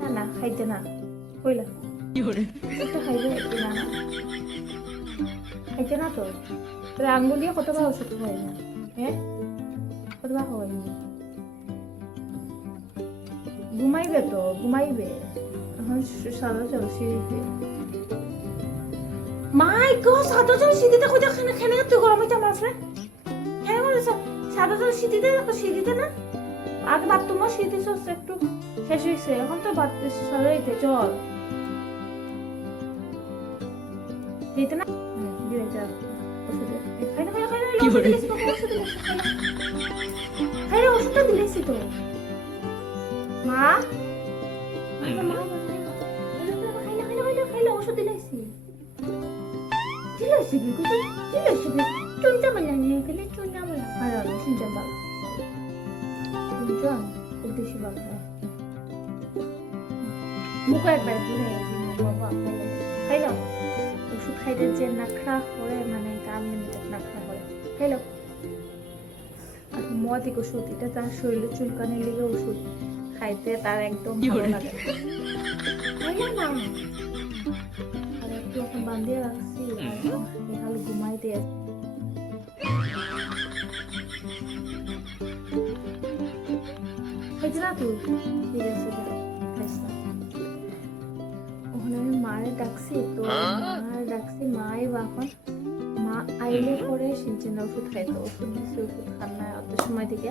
না না খাইতে না। কইলা? না খাইতে না তো? তোর আঙ্গুলিয়ে কতবার ওষুধ খাই না? হ্যাঁ কতবার খাওয়াই না? ঘুমাইবে তো ঘুমাইবে। এখন সাদা চল সিঁড়িতে মাই গো সাদা চল সিঁড়িতে কই দেখ না খেলে তুই গরম হইতে আমার ফ্রেন্ড হ্যাঁ বলে সাদা চল সিঁড়িতে সিঁড়িতে না? আগে বাথরুমও চলছে একটু শেষ হয়েছে এখন তো বাদ সরাইতে চল। দিতে না ওষুধটা দিলেছি তো। মা? ওষুধ দিলেছি দিলেছি দিলেছি চুনটা মেলা নিয়ে গেলে চুনটা মেলা। আর বাবা। শুনছেন? উদ্দেশ্যে বাবা। মুখে একবার ঘুরে বাবা খাইলাম ওষুধ খাইতে যে নাখরা করে মানে কাম নাখরা করে খাইলাম আর মদিক ওষুধ এটা তার শরীরে চুলকানির লেগে ওষুধ খাইতে তার একদম ভালো লাগে। না আর একটু এখন বান্ধিয়ে রাখছি খালি ঘুমাইতে আছে যা, খাইস না। ওখানে আমি মারে ডাকছি তো মারে ডাকছি মাই মা আইলে পরে সিনচেন ওষুধ খাইতো ওষুধ দিচ্ছে ওষুধ খান না অত সময় থেকে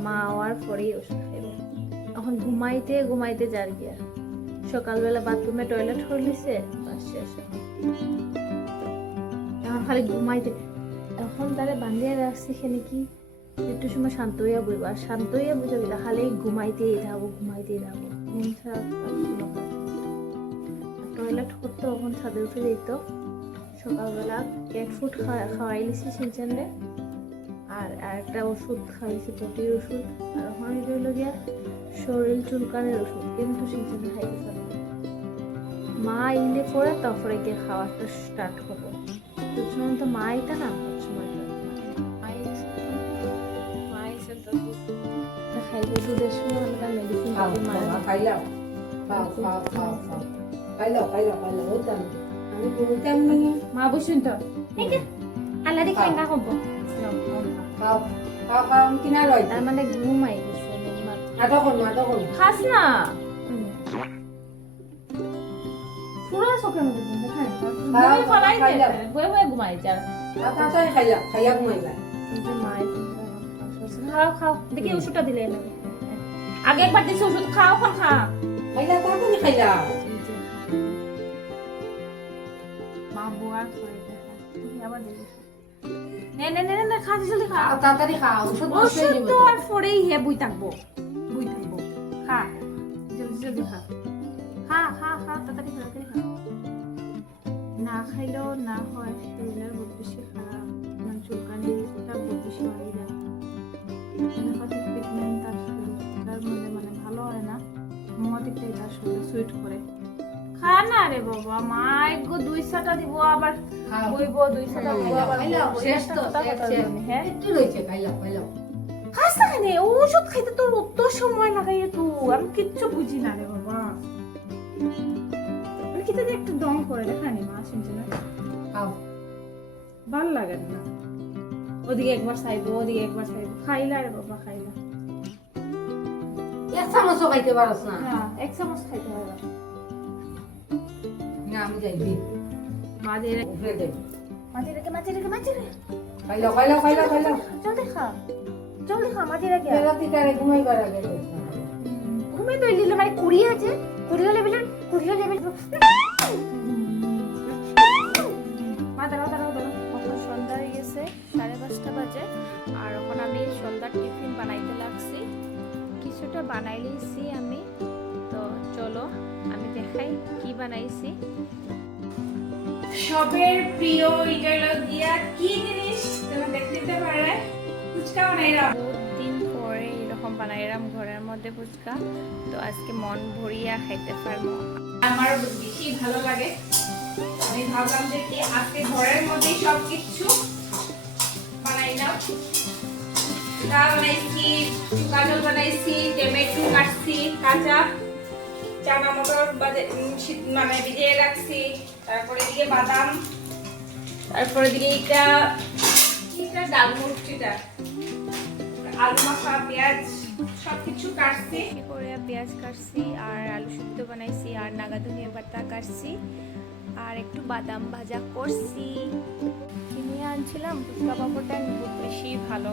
মা আওয়ার পরেই ওষুধ খাইবে এখন ঘুমাইতে ঘুমাইতে যার গিয়া সকালবেলা বাথরুমে টয়লেট করে লিছে বাস শেষ। এখন। খালি ঘুমাইতে এখন তারে বান্ধিয়ে রাখছি সেখানে কি একটু সময় শান্ত হইয়া বইবা। শান্ত হইয়া বুঝে গেলে খালি ঘুমাইতেই থাকব ঘুমাইতেই থাকব। টয়লেট করতে তখন ছাদে উঠে যেত সকালবেলা ক্যাট ফুড খাওয়াই সিনচানরে আর আরেকটা ওষুধ খাওয়াইছি পটির ওষুধ। আর ওখানে রইল গিয়া শরীর চুলকানের ওষুধ। কিন্তু পারে মা ইলে পরে তারপরে গিয়ে খাওয়াটা স্টার্ট করব। তো মা এটা না দুধের সময় আমরা মেডিসিন খাইলাম। খাও খাও খাও খাও। আমি। ঘুমিতাম নি মা বসুন তো। আল্লাহ দেখে এঙ্গা হব। খাও খাও খাও আমি কিনা রই তার মানে ঘুমাই। নাটক করুন খাস না। পুরো চোখের মধ্যে ঘুম দেখায় খাও, ঘুমিয়ে ফলাই খাইলাম। বয়ে বয়ে ঘুমাই যা। তাড়াতাড়ি খাইলাম খাইয়া খাও খাও দেখি ওষুধটা দিলে এনে। আগে একবার দিছি ওষুধ খাও এখন খা। খাইলা তাড়াতাড়ি খাইলা। খা। মা বোয়ার করে আবার দিবি। নে নে নে নে, খা জলদি খা। তাড়াতাড়ি খাও ওষুধ ওষুধ তো। আর পরেই হে বুই থাকব। বুই থাকব। খা। জলদি জলদি খা। খা খা খা তাড়াতাড়ি খা খা। না খাইলেও না হয় শরীরের বহুত বেশি খারাপ। বহুত বেশি বাড়ি যায়। মহাদিকটাই তার সুইট করে। খা না রে বাবা মা একগো দুই সাটা দিব আবার বইব দুই সাটা দিব আবার শেষ তো হ্যাঁ? একটু রয়েছে খাইলাম খাইলাম খাস না কেন? ওষুধ খাইতে তোর অত সময় তো। আমি কিচ্ছু বুঝি না রে বাবা। কিতে একটু দম করে দেখানি মা শুনছে না। খাও। ভালো লাগে না। ওদিকে একবার চাইব ওদিকে একবার চাইব। খাইলা রে বাবা খাইলা। এক চামচও খাইতে পারস না। হ্যাঁ এক চামচ খাইতে হবে। না আমি যাই দি। মাঝে উপরে দে। মাঝে রেখে মাঝে রেখে মাঝে রেখে। খাইলাম খাইলাম খাইলাম খাইলাম জলদি খা জলদি খা মাঝে রেখে। রাতি তারে ঘুমাইবার আগে দে। ঘুমে তো দিলে মানে কুড়ি আছে। কুড়িও লেভেল কুড়িও লেভেল মা দাঁড়াও দাঁড়াও দাঁড়াও এখন সন্ধ্যা হয়ে গেছে সাড়ে পাঁচটা বাজে। আর এখন আমি সন্ধ্যার টিফিন বানাইতে লাগছি। কিছুটা বানাই লিয়েছি আমি। তো চলো আমি দেখাই কি বানাইছি। সবের প্রিয় এটা হলো গিয়া কি জিনিস তোমরা দেখতে পারে ফুচকা বানাইলাম। বহুত দিন পরে এরকম বানাইলাম ঘরের মধ্যে ফুচকা। তো আজকে মন ভরিয়া খাইতে পারব। আমার বেশি ভালো লাগে। আমি ভাবলাম যে কি আজকে ঘরের মধ্যেই সব কিছু বানাইলাম। ফুচকা বানাইছি গাজর বানাইছি, টমেটো কাটছি, কাঁচা চানা মটর মানে ভিজিয়ে রাখছি, তারপরে দিকে বাদাম, তারপরে দিকে এটা এটা ডাল মুরগিটা, আলু মাখা, পেঁয়াজ সব কিছু কাটছি করে পেঁয়াজ কাটছি, আর আলু সিদ্ধ বানাইছি, আর নাগা ধনিয়া পাতা কাটছি, আর একটু বাদাম ভাজা করছি। কিনে আনছিলাম ফুচকা পাপড়টা খুব বেশি ভালো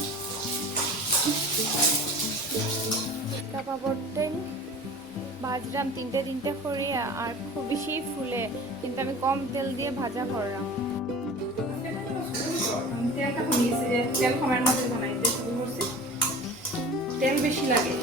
ফুচকা পাপড়টাই ভাজলাম তিনটে তিনটে করে, আর খুব বেশি ফুলে, কিন্তু আমি কম তেল দিয়ে ভাজা করলাম। তেল তেল বেশি লাগে।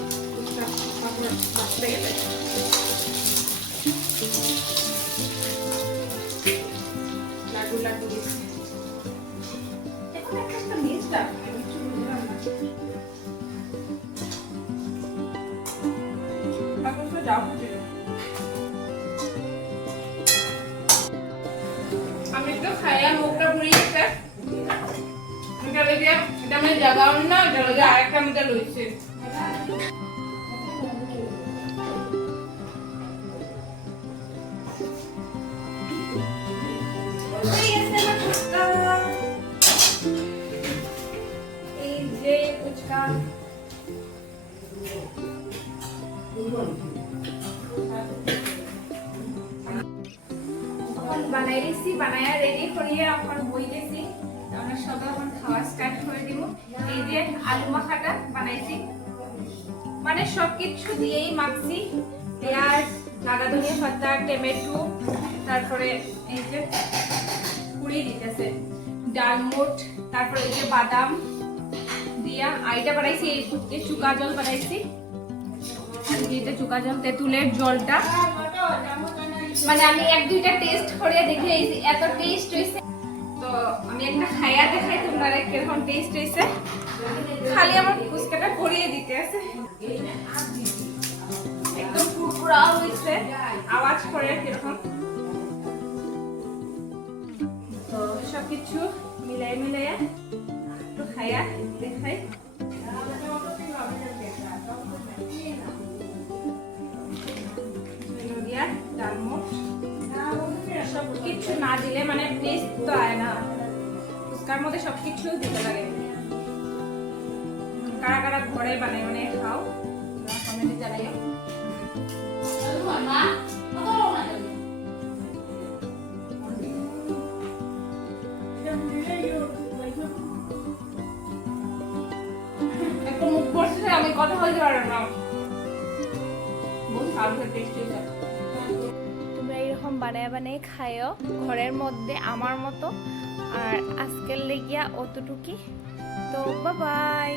আমি তো খাইয়া মুখটা পুড়িয়েছে এটা লেগে এটা আমি জাগাও না এটা লেগে আরেকটা মধ্যে লইছে। এখন বানাই রেডি করিয়ে এখন এখন খাওয়া স্টার্ট করে দিব। এই যে আলু মাখাটা বানাইছি। মানে সব কিছু দিয়েই মাখছি। পেঁয়াজ, লাগা ধনিয়া পাতা, টমেটো, তারপরে এই যে পুরি দিতেছে। ডালমুট তারপরে এই যে বাদাম দিয়া আইটা বানাইছি, এই চুকা জল বানাইছি। চুকা জল, তেঁতুলের জলটা। মানে আমি এক দুইটা টেস্ট করে দেখে এত টেস্ট হয়েছে তো আমি একটা খাইয়া দেখাই তোমরা কীরকম টেস্ট হয়েছে খালি আমার ফুচকাটা ভরিয়ে দিতে আছে। একদম পুরপুরা হয়েছে আওয়াজ করে কীরকম। তো সবকিছু মিলাই মিলাই একটু খাইয়া দেখাই। মানে টেস্ট তো আয় না। ফুচকার মধ্যে সব কিছু দিতে লাগে। কারা কারা ঘরে বানাই বানাই খাও কমেন্টে জানাইও। একটু মুখ পড়ছে আমি কথা বলতে পারব না। বহুত ভালো টেস্ট হয়েছে। এরকম বানায় বানায় খায়ও ঘরের মধ্যে আমার মতো। আর আজকের লেগিয়া অতটুকি তো বাই